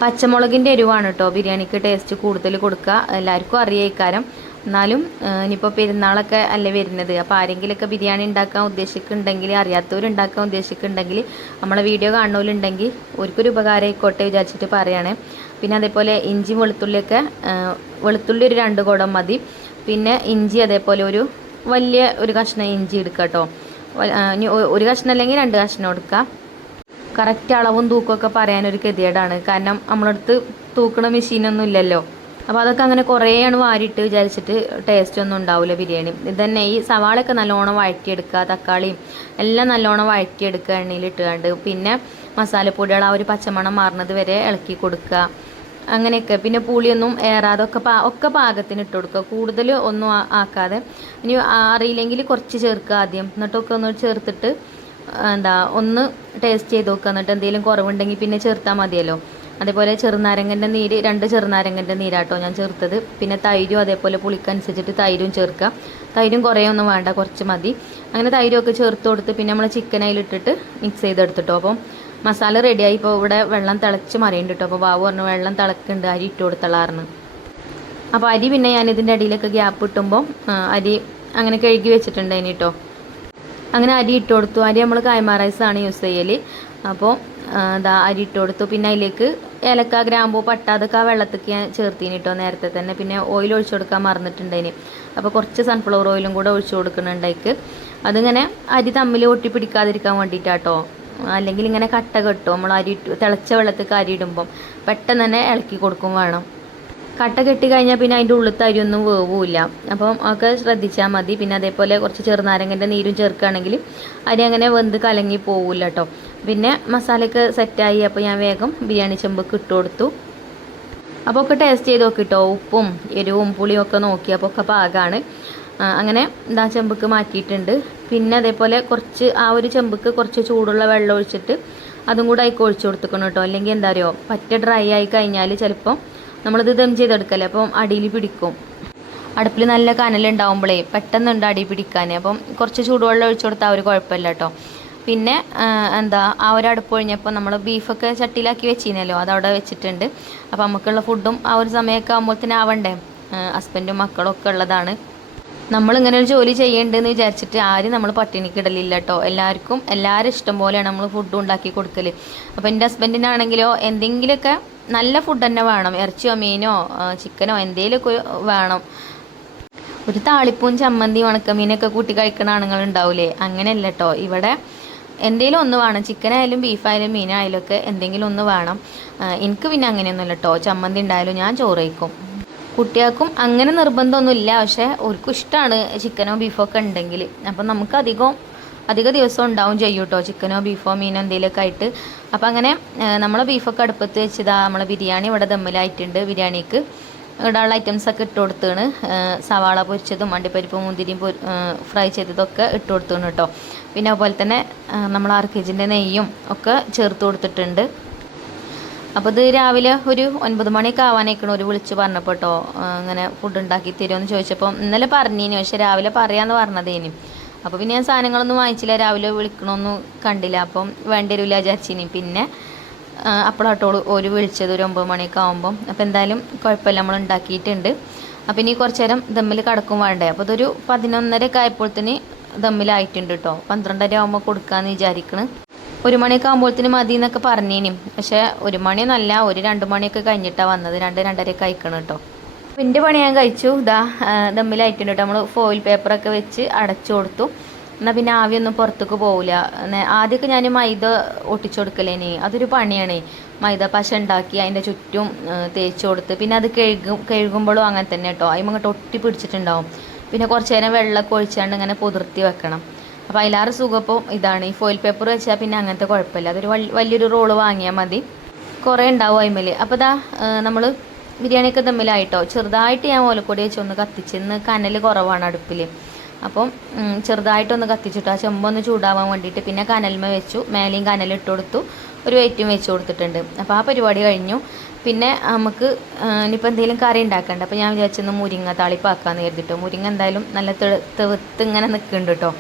പച്ചമുളകിൻ്റെ എരിവാണ് കേട്ടോ ബിരിയാണിക്ക് ടേസ്റ്റ് കൂടുതൽ കൊടുക്കുക. എല്ലാവർക്കും അറിയാം. എന്നാലും ഇനിയിപ്പോൾ പെരുന്നാളൊക്കെ അല്ലേ വരുന്നത്. അപ്പോൾ ആരെങ്കിലുമൊക്കെ ബിരിയാണി ഉണ്ടാക്കാൻ ഉദ്ദേശിക്കുന്നുണ്ടെങ്കിൽ, അറിയാത്തവരുണ്ടാക്കാൻ ഉദ്ദേശിക്കുന്നുണ്ടെങ്കിൽ, നമ്മളെ വീഡിയോ കാണുന്നവരുണ്ടെങ്കിൽ ഒരിക്കൊരു ഉപകാരം ആയിക്കോട്ടെ വിചാരിച്ചിട്ട് പറയുകയാണ്. പിന്നെ അതേപോലെ ഇഞ്ചി വെളുത്തുള്ളി ഒരു 2 കുടം മതി. പിന്നെ ഇഞ്ചി അതേപോലെ വലിയ ഒരു കഷ്ണം ഇഞ്ചി എടുക്കുക കേട്ടോ. ഒരു കഷ്ണം അല്ലെങ്കിൽ 2 കഷ്ണം എടുക്കുക. കറക്റ്റ് അളവും തൂക്കമൊക്കെ പറയാനൊരു ഗതികേടാണ്, കാരണം നമ്മളടുത്ത് തൂക്കണ മെഷീനൊന്നും ഇല്ലല്ലോ. അപ്പോൾ അതൊക്കെ അങ്ങനെ കുറേയാണ് വാരിയിട്ട് വിചാരിച്ചിട്ട് ടേസ്റ്റ് ഒന്നും ഉണ്ടാവില്ല ബിരിയാണി. ഇതന്നെ ഈ സവാളയൊക്കെ നല്ലോണം വഴറ്റിയെടുക്കുക, തക്കാളിയും എല്ലാം നല്ലോണം വഴറ്റിയെടുക്കുക എണ്ണയിലിട്ടുകൊണ്ട്. പിന്നെ മസാലപ്പൊടികൾ ഒരു പച്ചമണം മാറുന്നത് വരെ ഇളക്കി കൊടുക്കുക, അങ്ങനെയൊക്കെ. പിന്നെ പുളിയൊന്നും ഏറാതെ ഒക്കെ പാകത്തിന് ഇട്ട് കൊടുക്കുക, കൂടുതൽ ഒന്നും ആക്കാതെ. ഇനി അറിയില്ലെങ്കിൽ കുറച്ച് ചേർക്കുക ആദ്യം, എന്നിട്ടൊക്കെ ഒന്ന് ചേർത്തിട്ട് ഒന്ന് ടേസ്റ്റ് ചെയ്ത് നോക്കുക. എന്നിട്ട് എന്തെങ്കിലും കുറവുണ്ടെങ്കിൽ പിന്നെ ചേർത്താൽ മതിയല്ലോ. അതേപോലെ ചെറുനാരങ്ങൻ്റെ നീര് 2 ചെറുനാരങ്ങൻ്റെ നീരാട്ടോ ഞാൻ ചേർത്തത്. പിന്നെ തൈരും അതേപോലെ പുളിക്കനുസരിച്ചിട്ട് തൈരും ചേർക്കുക. തൈരും കുറേയൊന്നും വേണ്ട, കുറച്ച് മതി. അങ്ങനെ തൈരൊക്കെ ചേർത്ത് കൊടുത്ത് പിന്നെ നമ്മൾ ചിക്കൻ അതിലിട്ടിട്ട് മിക്സ് ചെയ്തെടുത്തിട്ടോ. അപ്പം മസാല റെഡിയായി. ഇപ്പോൾ ഇവിടെ വെള്ളം തിളച്ച് മറിയുന്നുണ്ട് കേട്ടോ. അപ്പോൾ ബാബു പറഞ്ഞു വെള്ളം തിളക്കുന്നുണ്ട്, അരി ഇട്ട് കൊടുത്തളാർന്ന്. അപ്പോൾ അരി പിന്നെ ഞാൻ ഇതിൻ്റെ അടിയിലൊക്കെ ഗ്യാപ്പ് ഇട്ടുമ്പോൾ അരി അങ്ങനെ കഴുകി വെച്ചിട്ടുണ്ട് ഇനി കേട്ടോ. അങ്ങനെ അരി ഇട്ട് കൊടുത്തു. അരി നമ്മൾ കായ്മ റൈസാണ് യൂസ് ചെയ്യൽ. അപ്പോൾ അരി ഇട്ട് കൊടുത്തു. പിന്നെ അതിലേക്ക് ഏലക്ക, ഗ്രാമ്പൂ, പട്ട അതൊക്കെ ആ വെള്ളത്തേക്ക് ഞാൻ ചേർത്തിന് കേട്ടോ നേരത്തെ തന്നെ. പിന്നെ ഓയിൽ ഒഴിച്ചു കൊടുക്കാൻ മറന്നിട്ടുണ്ടതിന്. അപ്പോൾ കുറച്ച് സൺഫ്ലവർ ഓയിലും കൂടെ ഒഴിച്ചു കൊടുക്കുന്നുണ്ടേക്ക്. അതിങ്ങനെ അരി തമ്മിൽ ഒട്ടി പിടിക്കാതിരിക്കാൻ വേണ്ടിയിട്ടാട്ടോ. അല്ലെങ്കിൽ ഇങ്ങനെ കട്ട കെട്ടും. നമ്മൾ തിളച്ച വെള്ളത്തേക്ക് അരി ഇടുമ്പം പെട്ടെന്ന് തന്നെ ഇളക്കി കൊടുക്കും വേണം. കട്ട കെട്ടി കഴിഞ്ഞാൽ പിന്നെ അതിൻ്റെ ഉള്ളിലത്തെ അരിയൊന്നും വേവില്ല. അപ്പം ഒക്കെ ശ്രദ്ധിച്ചാൽ മതി. പിന്നെ അതേപോലെ കുറച്ച് ചെറുനാരങ്ങൻ്റെ നീരും ചേർക്കുകയാണെങ്കിൽ അരി അങ്ങനെ വെന്ത് കലങ്ങി പോവില്ല കേട്ടോ. പിന്നെ മസാലയൊക്കെ സെറ്റായി. അപ്പോൾ ഞാൻ വേഗം ബിരിയാണി ചെമ്പൊക്കെ ഇട്ട് കൊടുത്തു. അപ്പോൾ ഒക്കെ ടേസ്റ്റ് ചെയ്ത് നോക്കിട്ടോ, ഉപ്പും എരിവും പുളിയും ഒക്കെ നോക്കി. അപ്പോൾ ഒക്കെ പാകമാണ്. അങ്ങനെ ചെമ്പക്ക് മാറ്റിയിട്ടുണ്ട്. പിന്നെ അതേപോലെ കുറച്ച് ഒരു ചെമ്പക്ക് കുറച്ച് ചൂടുള്ള വെള്ളം ഒഴിച്ചിട്ട് അതും കൂടെ അതിൽ ഒഴിച്ചു കൊടുത്തിക്കണം കേട്ടോ. അല്ലെങ്കിൽ എന്താ അറിയോ, പറ്റ ഡ്രൈ ആയി കഴിഞ്ഞാൽ ചിലപ്പോൾ നമ്മളിത് ദം ചെയ്തെടുക്കല്ലേ, അപ്പം അടിയിൽ പിടിക്കും. അടുപ്പിൽ നല്ല കനലുണ്ടാവുമ്പോഴേ പെട്ടെന്നുണ്ട് അടി പിടിക്കാൻ. അപ്പം കുറച്ച് ചൂടുവെള്ളം ഒഴിച്ചു കൊടുത്താൽ ഒരു കുഴപ്പമില്ല കേട്ടോ. പിന്നെ ഒരു അടുപ്പ് കഴിഞ്ഞപ്പോൾ നമ്മൾ ബീഫൊക്കെ ചട്ടിയിലാക്കി വെച്ചിരുന്നല്ലോ, അതവിടെ വെച്ചിട്ടുണ്ട്. അപ്പോൾ നമുക്കുള്ള ഫുഡും ഒരു സമയമൊക്കെ ആകുമ്പോഴത്തേനും ആവണ്ടേ. ഹസ്ബൻഡും മക്കളും ഒക്കെ ഉള്ളതാണ്. നമ്മളിങ്ങനെ ഒരു ജോലി ചെയ്യേണ്ടതെന്ന് വിചാരിച്ചിട്ട് ആരും നമ്മൾ പട്ടിണിക്ക് ഇടലില്ല കേട്ടോ. എല്ലാവരും ഇഷ്ടം പോലെയാണ് നമ്മൾ ഫുഡ് ഉണ്ടാക്കി കൊടുക്കൽ. അപ്പോൾ എൻ്റെ ഹസ്ബൻഡിനാണെങ്കിലോ എന്തെങ്കിലുമൊക്കെ നല്ല ഫുഡ് തന്നെ വേണം. ഇറച്ചിയോ മീനോ ചിക്കനോ എന്തെങ്കിലുമൊക്കെ വേണം. ഒരു താളിപ്പും ചമ്മന്തിയും ഉണക്കമീനൊക്കെ കൂട്ടി കഴിക്കുന്ന ആണുങ്ങളുണ്ടാവില്ലേ, അങ്ങനെയല്ല കേട്ടോ. ഇവിടെ എന്തെങ്കിലും ഒന്ന് വേണം. ചിക്കനായാലും ബീഫായാലും മീനായാലും ഒക്കെ എന്തെങ്കിലും ഒന്ന് വേണം. എനിക്ക് പിന്നെ അങ്ങനെയൊന്നുമില്ല കേട്ടോ. ചമ്മന്തി ഉണ്ടായാലും ഞാൻ ചോറ് കഴിക്കും. കുട്ടികൾക്കും അങ്ങനെ നിർബന്ധമൊന്നുമില്ല, പക്ഷേ അവർക്കും ഇഷ്ടമാണ് ചിക്കനോ ബീഫോ ഒക്കെ ഉണ്ടെങ്കിൽ. അപ്പം നമുക്ക് അധിക ദിവസം ഉണ്ടാവും ചെയ്യും കേട്ടോ, ചിക്കനോ ബീഫോ മീനോ എന്തെങ്കിലുമൊക്കെ ആയിട്ട്. അപ്പം അങ്ങനെ നമ്മളെ ബീഫൊക്കെ അടുപ്പത്ത് വെച്ചതാ നമ്മളെ ബിരിയാണി ഇവിടെ ദമ്മിലായിട്ടുണ്ട്. ബിരിയാണിക്ക് ഇടാനുള്ള ഐറ്റംസൊക്കെ ഇട്ട് കൊടുത്താണ്. സവാള പൊരിച്ചതും അണ്ടിപ്പരിപ്പ് മുന്തിരിയും ഫ്രൈ ചെയ്തതൊക്കെ ഇട്ട് കൊടുത്താണ് കേട്ടോ. പിന്നെ അതുപോലെ തന്നെ നമ്മൾ ആർക്കേജിൻ്റെ നെയ്യും ഒക്കെ ചേർത്ത് കൊടുത്തിട്ടുണ്ട്. അപ്പോൾ ഇത് രാവിലെ ഒരു 9 മണിയൊക്കെ ആവാനേക്കണം ഒരു വിളിച്ച് പറഞ്ഞപ്പോൾ കേട്ടോ. അങ്ങനെ ഫുഡ് ഉണ്ടാക്കി തരുമെന്ന് ചോദിച്ചപ്പോൾ ഇന്നലെ പറഞ്ഞിനി, പക്ഷേ രാവിലെ പറയാമെന്ന് പറഞ്ഞതേനി. അപ്പോൾ പിന്നെ ഞാൻ സാധനങ്ങളൊന്നും വാങ്ങിച്ചില്ല, രാവിലെ വിളിക്കണമെന്നും കണ്ടില്ല. അപ്പം വേണ്ടി വരില്ല വിചാരിച്ചിനി. പിന്നെ അപ്പോഴാട്ടോളൂ ഒരു വിളിച്ചത് ഒരു 9 മണിയൊക്കെ ആകുമ്പം. അപ്പോൾ എന്തായാലും കുഴപ്പമില്ല, നമ്മൾ ഉണ്ടാക്കിയിട്ടുണ്ട്. അപ്പം ഇനി കുറച്ച് നേരം ദമ്മിൽ കിടക്കും വേണ്ടേ. അപ്പോൾ ഇതൊരു 11:30 ആയപ്പോഴത്തേന് ദമ്മിലായിട്ടുണ്ട് കേട്ടോ. 12:30 ആകുമ്പോൾ കൊടുക്കാമെന്ന് വിചാരിക്കണം. 1 മണിയൊക്കെ ആകുമ്പോഴത്തേന് മതി എന്നൊക്കെ പറഞ്ഞേനും, പക്ഷേ 1 മണിയൊന്നല്ല, ഒരു 2 മണിയൊക്കെ കഴിഞ്ഞിട്ടാണ് വന്നത്. 2-2:30 കഴിക്കണം കേട്ടോ. എൻ്റെ പണി ഞാൻ കഴിച്ചു. ദമ്മിലായിട്ടുണ്ട് കേട്ടോ. നമ്മൾ ഫോയിൽ പേപ്പറൊക്കെ വെച്ച് അടച്ചു കൊടുത്തു. എന്നാൽ പിന്നെ ആവിയൊന്നും പുറത്തേക്ക് പോവില്ല. ആദ്യമൊക്കെ ഞാൻ മൈദ ഒട്ടിച്ചു കൊടുക്കലേനി, അതൊരു പണിയാണ്. മൈദ പശ ഉണ്ടാക്കി അതിൻ്റെ ചുറ്റും തേച്ച് കൊടുത്ത് പിന്നെ അത് കഴുകുമ്പോഴും അങ്ങനെ തന്നെ കേട്ടോ. അതിമങ്ങോട്ട് ഒട്ടി പിടിച്ചിട്ടുണ്ടാവും. പിന്നെ കുറച്ച് നേരം വെള്ളമൊക്കെ ഒഴിച്ചാണ്ട് ഇങ്ങനെ പുതിർത്തി വെക്കണം. അപ്പോൾ അതിലാറ് സുഖം ഇപ്പോൾ ഇതാണ്. ഈ ഫോയിൽ പേപ്പർ വെച്ചാൽ പിന്നെ അങ്ങനത്തെ കുഴപ്പമില്ല. അതൊരു വലിയൊരു റോള് വാങ്ങിയാൽ മതി, കുറേ ഉണ്ടാവും അതിന്മേൽ. അപ്പോൾ ഇതാ നമ്മൾ ബിരിയാണിയൊക്കെ തമ്മിലായിട്ടോ ചെറുതായിട്ട് ഞാൻ ഓലക്കൊടി വെച്ച് ഒന്ന് കത്തിച്ച്. ഇന്ന് കനൽ കുറവാണ് അടുപ്പിൽ, അപ്പം ചെറുതായിട്ടൊന്ന് കത്തിച്ചിട്ട് ആ ചെമ്പൊന്ന് ചൂടാവാൻ വേണ്ടിയിട്ട് പിന്നെ കനൽമ വെച്ചു. മേലെയും കനലിട്ട് കൊടുത്തു, ഒരു വെയിറ്റും വെച്ച് കൊടുത്തിട്ടുണ്ട്. അപ്പോൾ ആ പരിപാടി കഴിഞ്ഞു. പിന്നെ നമുക്ക് ഇനിയിപ്പോൾ എന്തെങ്കിലും കറി ഉണ്ടാക്കണ്ട. അപ്പോൾ ഞാൻ വിചാരിച്ചൊന്ന് മുരിങ്ങ താളിപ്പാക്കാമെന്ന് കരുതിട്ടോ. മുരിങ്ങ എന്തായാലും നല്ല തെളുത്ത് ഇങ്ങനെ നിൽക്കുന്നുണ്ട് കേട്ടോ,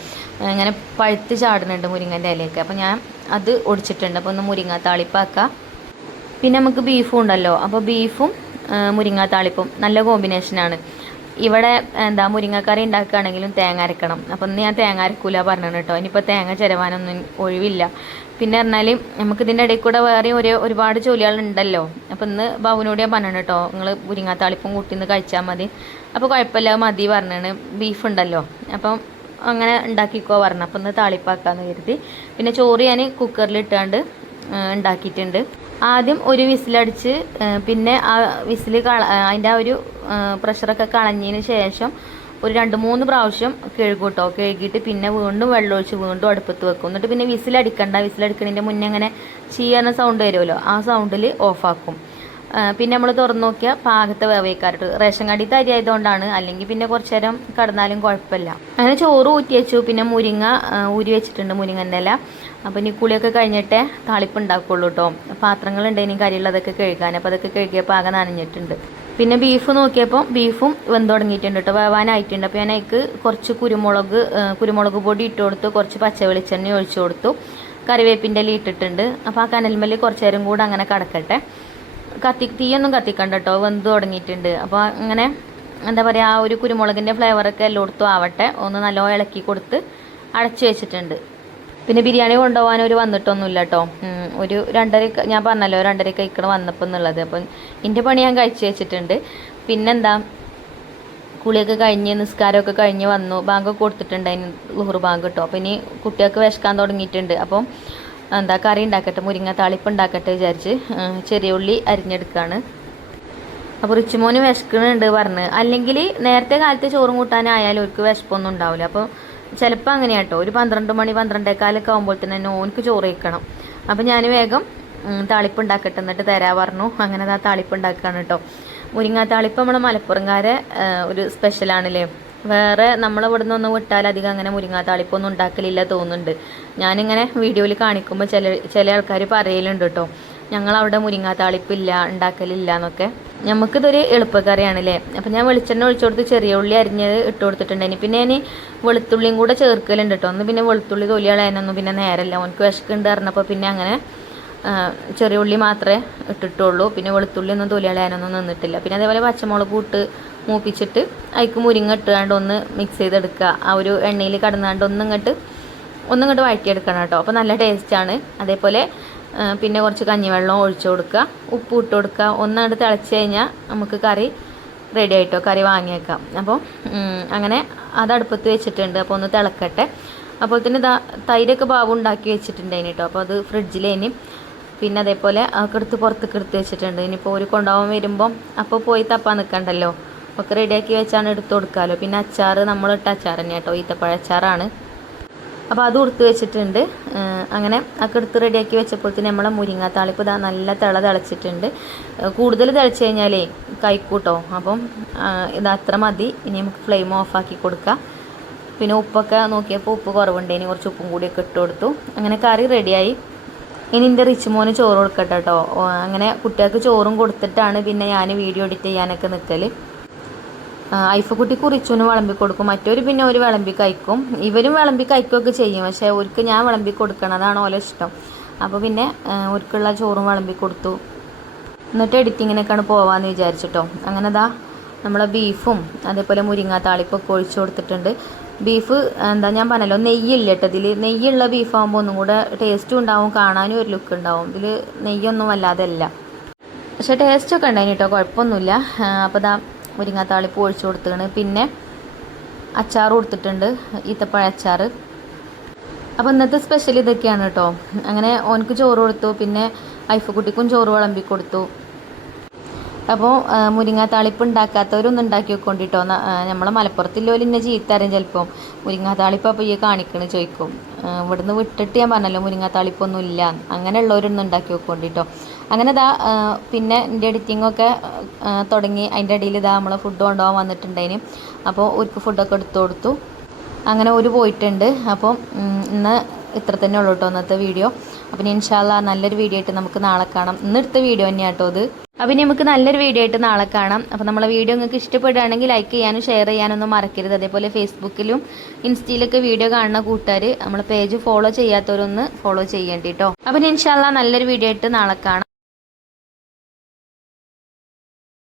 ഇങ്ങനെ പഴുത്ത് ചാടുന്നുണ്ട് മുരിങ്ങൻ്റെ ഇലയൊക്കെ. അപ്പോൾ ഞാൻ അത് ഒടിച്ചിട്ടുണ്ട്. അപ്പോൾ ഒന്ന് മുരിങ്ങ താളിപ്പാക്കാം. പിന്നെ നമുക്ക് ബീഫും ഉണ്ടല്ലോ, അപ്പോൾ ബീഫും മുരിങ്ങ താളിപ്പും നല്ല കോമ്പിനേഷനാണ്. ഇവിടെ എന്താ മുരിങ്ങക്കറി ഉണ്ടാക്കുകയാണെങ്കിലും തേങ്ങ അരക്കണം. അപ്പം ഇന്ന് ഞാൻ തേങ്ങ അരക്കൂല പറഞ്ഞു കേട്ടോ. ഇനിയിപ്പോൾ തേങ്ങ ചിരവാനൊന്നും ഒഴിവില്ല. പിന്നെ പറഞ്ഞാൽ നമുക്ക് ഇതിൻ്റെ ഇടയിൽ കൂടെ വേറെ ഒരുപാട് ജോലികളുണ്ടല്ലോ. അപ്പം ഇന്ന് ബാബുവിനോട് ഞാൻ പറഞ്ഞു കേട്ടോ, നിങ്ങൾ മുരിങ്ങാത്താളിപ്പും കൂട്ടിന്ന് കഴിച്ചാൽ മതി. അപ്പോൾ കുഴപ്പമില്ല മതി പറഞ്ഞാണ്, ബീഫ് ഉണ്ടല്ലോ. അപ്പം അങ്ങനെ ഉണ്ടാക്കിക്കോ പറഞ്ഞു. അപ്പം ഇന്ന് താളിപ്പാക്കാമെന്ന് കരുതി. പിന്നെ ചോറ് ഞാൻ കുക്കറിലിട്ടാണ്ട് ഉണ്ടാക്കിയിട്ടുണ്ട്. ആദ്യം ഒരു വിസിലടിച്ച് പിന്നെ ആ വിസിൽ അതിൻ്റെ ആ ഒരു പ്രഷറൊക്കെ കളഞ്ഞതിന് ശേഷം ഒരു 2-3 പ്രാവശ്യം കഴുകും കേട്ടോ. കഴുകിയിട്ട് പിന്നെ വീണ്ടും വെള്ളമൊഴിച്ച് വീണ്ടും അടുപ്പത്ത് വെക്കും. എന്നിട്ട് പിന്നെ വിസിലടിക്കണ്ട, വിസിലടിക്കുന്നതിൻ്റെ മുന്നേ അങ്ങനെ ചെയ്യുന്ന സൗണ്ട് വരുമല്ലോ, ആ സൗണ്ടിൽ ഓഫാക്കും. പിന്നെ നമ്മൾ തുറന്നു നോക്കിയാൽ പാകത്തെ വേവേക്കാറുണ്ട്. റേഷൻ കടീത്തെ അരി ആയതുകൊണ്ടാണ്, അല്ലെങ്കിൽ പിന്നെ കുറച്ച് നേരം കടന്നാലും കുഴപ്പമില്ല. അങ്ങനെ ചോറ് ഊറ്റി വെച്ചു. പിന്നെ മുരിങ്ങ ഊരി വെച്ചിട്ടുണ്ട്, മുരിങ്ങൻ്റെ ഇല. അപ്പോൾ ഇനി കുളിയൊക്കെ കഴിഞ്ഞിട്ടേ താളിപ്പ് ഉണ്ടാക്കുള്ളൂ കേട്ടോ. പാത്രങ്ങളുണ്ടെങ്കിൽ കറിയുള്ളതൊക്കെ കഴുകാൻ. അപ്പോൾ അതൊക്കെ കഴുകിയപ്പോൾ ആകെ നനഞ്ഞിട്ടുണ്ട്. പിന്നെ ബീഫ് നോക്കിയപ്പോൾ ബീഫും വെന്ത് തുടങ്ങിയിട്ടുണ്ട് കേട്ടോ, വേവാനായിട്ടുണ്ട്. അപ്പോൾ ഞാൻ അതിലേക്ക് കുറച്ച് കുരുമുളക് പൊടി ഇട്ട് കൊടുത്തു, കുറച്ച് പച്ച വെളിച്ചെണ്ണ ഒഴിച്ചു കൊടുത്തു, കറിവേപ്പിൻ്റെ ഇല ഇട്ടിട്ടുണ്ട്. അപ്പോൾ ആ കനൽമേൽ കുറച്ച് നേരം കൂടെ അങ്ങനെ കിടക്കട്ടെ. തീയൊന്നും കത്തിക്കണ്ട കേട്ടോ, വെന്ത് തുടങ്ങിയിട്ടുണ്ട്. അപ്പോൾ അങ്ങനെ എന്താ പറയുക, ആ ഒരു കുരുമുളകിൻ്റെ ഫ്ലേവറൊക്കെ എല്ലായിടത്തും ആവട്ടെ. ഒന്ന് നല്ലോണം ഇളക്കി കൊടുത്ത് അടച്ചു വെച്ചിട്ടുണ്ട്. പിന്നെ ബിരിയാണി കൊണ്ടുപോകാൻ ഒരു വന്നിട്ടൊന്നുമില്ല കേട്ടോ. ഒരു 2:30 ഞാൻ പറഞ്ഞല്ലോ 2:30 കഴിക്കണം വന്നപ്പോൾ എന്നുള്ളത്. അപ്പം എൻ്റെ പണി ഞാൻ കഴിച്ച് വെച്ചിട്ടുണ്ട്. പിന്നെന്താ, കുളിയൊക്കെ കഴിഞ്ഞ് നിസ്കാരമൊക്കെ കഴിഞ്ഞ് വന്നു. ബാങ്കൊക്കെ കൊടുത്തിട്ടുണ്ട്, അതിന് ളുഹർ ബാങ്ക് കേട്ടോ. അപ്പോൾ ഇനി കുട്ടികൾക്ക് വിശക്കാൻ തുടങ്ങിയിട്ടുണ്ട്. അപ്പം എന്താ കറി ഉണ്ടാക്കട്ടെ, മുരിങ്ങ താളിപ്പ് ഉണ്ടാക്കട്ടെ വിചാരിച്ച് ചെറിയ ഉള്ളി അരിഞ്ഞെടുക്കുകയാണ്. അപ്പോൾ റിച്ചുമോന് വിശക്കണുണ്ട് പറഞ്ഞ്. അല്ലെങ്കിൽ നേരത്തെ കാലത്ത് ചോറും കൂട്ടാനായാലും അവർക്ക് വിശപ്പൊന്നും ഉണ്ടാവില്ല. അപ്പോൾ ചിലപ്പോൾ അങ്ങനെയാണ് കേട്ടോ, ഒരു 12 മണി 12:15 ആകുമ്പോൾ തന്നെ ഓനക്ക് ചോറ് വയ്ക്കണം. അപ്പോൾ ഞാൻ വേഗം താളിപ്പ് ഉണ്ടാക്കട്ടെ എന്നിട്ട് തരാൻ പറഞ്ഞു. അങ്ങനെ ആ താളിപ്പ് ഉണ്ടാക്കുകയാണ് കേട്ടോ. മുരിങ്ങ താളിപ്പ് നമ്മുടെ മലപ്പുറംകാരെ ഒരു സ്പെഷ്യലാണല്ലേ. വേറെ നമ്മളിവിടെ നിന്നൊന്ന് വിട്ടാൽ അധികം അങ്ങനെ മുരിങ്ങ താളിപ്പൊന്നും ഉണ്ടാക്കലില്ല തോന്നുന്നുണ്ട്. ഞാനിങ്ങനെ വീഡിയോയിൽ കാണിക്കുമ്പോൾ ചില ആൾക്കാർ പറയലുണ്ട് കേട്ടോ, ഞങ്ങളവിടെ മുരിങ്ങ താളിപ്പില്ല, ഉണ്ടാക്കലില്ല എന്നൊക്കെ. നമുക്കിതൊരു എളുപ്പക്കറിയാണല്ലേ. അപ്പം ഞാൻ വെളിച്ചെണ്ണ ഒഴിച്ചു കൊടുത്ത് ചെറിയ ഉള്ളി അരിഞ്ഞത് ഇട്ട് കൊടുത്തിട്ടുണ്ടായിന്. പിന്നെ ഞാൻ വെളുത്തുള്ളിയും കൂടെ ചേർക്കലുണ്ട് കേട്ടോ. ഒന്ന് പിന്നെ വെളുത്തുള്ളി തൊലി കളയാനൊന്നും പിന്നെ നേരമില്ല, ഓനക്ക് വിശക്കുണ്ട് പറഞ്ഞപ്പോൾ പിന്നെ അങ്ങനെ ചെറിയ ഉള്ളി മാത്രമേ ഇട്ടിട്ടുള്ളൂ. പിന്നെ വെളുത്തുള്ളി ഒന്നും തൊലി കളയാനൊന്നും നിന്നിട്ടില്ല. പിന്നെ അതേപോലെ പച്ചമുളക് ഇട്ട് മൂപ്പിച്ചിട്ട് അതിക്ക് മുരിങ്ങ ഇട്ടുകൊണ്ട് ഒന്ന് മിക്സ് ചെയ്തെടുക്കുക. ആ ഒരു എണ്ണയിൽ കടന്നാണ്ട് ഒന്നിങ്ങോട്ട് വഴറ്റിയെടുക്കണം കേട്ടോ. അപ്പോൾ നല്ല ടേസ്റ്റാണ്. അതേപോലെ പിന്നെ കുറച്ച് കഞ്ഞിവെള്ളം ഒഴിച്ചു കൊടുക്കുക, ഉപ്പ് ഇട്ട് കൊടുക്കുക. ഒന്നങ്ങോട്ട് തിളച്ച് കഴിഞ്ഞാൽ നമുക്ക് കറി റെഡി ആയിട്ടോ, കറി വാങ്ങിയേക്കാം. അപ്പോൾ അങ്ങനെ അത് അടുപ്പത്ത് വെച്ചിട്ടുണ്ട്. അപ്പോൾ ഒന്ന് തിളക്കട്ടെ. അപ്പോൾ തന്നെ തൈരൊക്കെ ബാബു ഉണ്ടാക്കി വെച്ചിട്ടുണ്ടായിന് കേട്ടോ. അപ്പോൾ അത് ഫ്രിഡ്ജിലേനി. പിന്നെ അതേപോലെ അതൊക്കെ എടുത്ത് പുറത്തേക്ക് എടുത്ത് വെച്ചിട്ടുണ്ട്. ഇനിയിപ്പോൾ ഒരു കൊണ്ടുപോകാൻ വരുമ്പം അപ്പോൾ പോയി തപ്പാൻ നിൽക്കണ്ടല്ലോ, ഒക്കെ റെഡിയാക്കി വെച്ചാണ് എടുത്ത് കൊടുക്കാമല്ലോ. പിന്നെ അച്ചാർ നമ്മളിട്ട അച്ചാർ തന്നെ കേട്ടോ, ഈത്തപ്പഴ അച്ചാറാണ്. അപ്പോൾ അത് കൊടുത്ത് വെച്ചിട്ടുണ്ട്. അങ്ങനെ ഒക്കെ എടുത്ത് റെഡിയാക്കി വെച്ചപ്പോഴത്തേന് നമ്മളെ മുരിങ്ങ താളിപ്പ് നല്ല തിളച്ചിട്ടുണ്ട്. കൂടുതൽ തിളച്ച് കഴിഞ്ഞാലേ കഴിക്കൂട്ടോ. അപ്പം ഇത് അത്ര മതി. ഇനി നമുക്ക് ഫ്ലെയിം ഓഫാക്കി കൊടുക്കാം. പിന്നെ ഉപ്പൊക്കെ നോക്കിയപ്പോൾ ഉപ്പ് കുറവുണ്ട്, ഇനി കുറച്ച് ഉപ്പും കൂടിയൊക്കെ ഇട്ട് കൊടുത്തു. അങ്ങനെ കറി റെഡിയായി. ഇനി എൻ്റെ റിച്ചുമോന് ചോറ് കൊടുക്കട്ടെ കേട്ടോ. അങ്ങനെ കുട്ടികൾക്ക് ചോറും കൊടുത്തിട്ടാണ് പിന്നെ ഞാൻ വീഡിയോ എഡിറ്റ് ചെയ്യാനൊക്കെ നിൽക്കൽ. ഐഫക്കുട്ടിക്ക് റിച്ചുവിന് വിളമ്പി കൊടുക്കും, മറ്റൊരു പിന്നെ ഒരു വിളമ്പി കഴിക്കും. ഇവരും വിളമ്പി കഴിക്കുകയൊക്കെ ചെയ്യും, പക്ഷേ അവർക്ക് ഞാൻ വിളമ്പി കൊടുക്കണം, അതാണ് ഓലെ ഇഷ്ടം. അപ്പോൾ പിന്നെ അവർക്കുള്ള ചോറും വിളമ്പി കൊടുത്തു. എന്നിട്ട് എഡിറ്റിങ്ങിനൊക്കെയാണ് പോവാമെന്ന് വിചാരിച്ചിട്ടോ. അങ്ങനെ നമ്മളെ ബീഫും അതേപോലെ മുരിങ്ങ താളിപ്പൊക്കെ ഒഴിച്ചു കൊടുത്തിട്ടുണ്ട്. ബീഫ് എന്താ ഞാൻ പറഞ്ഞല്ലോ, നെയ്യില്ല കേട്ടോ ഇതിൽ. നെയ്യുള്ള ബീഫാകുമ്പോൾ ഒന്നും കൂടെ ടേസ്റ്റും ഉണ്ടാവും, കാണാനും ഒരു ലുക്ക് ഉണ്ടാവും. ഇതിൽ നെയ്യൊന്നും വല്ലാതെ അല്ല, പക്ഷേ ടേസ്റ്റൊക്കെ ഉണ്ടായിന് കേട്ടോ, കുഴപ്പമൊന്നുമില്ല. അപ്പോൾ മുരിങ്ങ താളിപ്പ് ഒഴിച്ചു കൊടുത്തിട്ടുണ്ട്. പിന്നെ അച്ചാർ കൊടുത്തിട്ടുണ്ട്, ഈത്തപ്പഴ അച്ചാർ. അപ്പോൾ ഇന്നത്തെ സ്പെഷ്യൽ ഇതൊക്കെയാണ് കേട്ടോ. അങ്ങനെ ഓനക്ക് ചോറ് കൊടുത്തു. പിന്നെ ഐഫക്കുട്ടിക്കും ചോറ് വിളമ്പി കൊടുത്തു. അപ്പോൾ മുരിങ്ങാത്താളിപ്പ് ഉണ്ടാക്കാത്തവരൊന്നും ഉണ്ടാക്കി വെക്കൊണ്ടിട്ടോ. നമ്മളെ മലപ്പുറത്തുള്ളവർ ഇന്നെ ചീത്തറിയും ചിലപ്പോൾ, മുരിങ്ങാത്താളിപ്പ് അപ്പോൾ ഈ കാണിക്കണ് ചോദിക്കും. ഇവിടുന്ന് വിട്ടിട്ട് ഞാൻ പറഞ്ഞല്ലോ മുരിങ്ങാത്താളിപ്പൊന്നും ഇല്ല, അങ്ങനെയുള്ളവരൊന്നും ഉണ്ടാക്കി വെക്കൊണ്ടിട്ടോ. അങ്ങനെ ഇതാ പിന്നെ എൻ്റെ എഡിറ്റിങ്ങൊക്കെ തുടങ്ങി. അതിൻ്റെ ഇടയിൽ ഇതാ നമ്മളെ ഫുഡ് കൊണ്ടുപോകാൻ വന്നിട്ടുണ്ടായിന്. അപ്പോൾ ഒരു ഫുഡൊക്കെ എടുത്തു കൊടുത്തു. അങ്ങനെ ഒരു പോയിട്ടുണ്ട്. അപ്പോൾ ഇന്ന് ഇത്ര തന്നെ ഉള്ളൂ കേട്ടോ ഇന്നത്തെ വീഡിയോ. അപ്പം ഇൻഷാ അല്ലാ നല്ലൊരു വീഡിയോ ആയിട്ട് നമുക്ക് നാളെ കാണാം. ഇന്നെടുത്ത വീഡിയോ തന്നെയാണ് കേട്ടോ അത്. അപ്പം നമുക്ക് നല്ലൊരു വീഡിയോ ആയിട്ട് നാളെ കാണാം. അപ്പോൾ നമ്മളെ വീഡിയോ നിങ്ങൾക്ക് ഇഷ്ടപ്പെടുകയാണെങ്കിൽ ലൈക്ക് ചെയ്യാനും ഷെയർ ചെയ്യാനൊന്നും മറക്കരുത്. അതേപോലെ ഫേസ്ബുക്കിലും ഇൻസ്റ്റയിലൊക്കെ വീഡിയോ കാണുന്ന കൂട്ടുകാർ നമ്മളെ പേജ് ഫോളോ ചെയ്യാത്തവരൊന്ന് ഫോളോ ചെയ്യേണ്ടി കേട്ടോ. അപ്പം ഇൻഷാ അല്ലാ നല്ലൊരു വീഡിയോ ആയിട്ട് നാളെ കാണാം.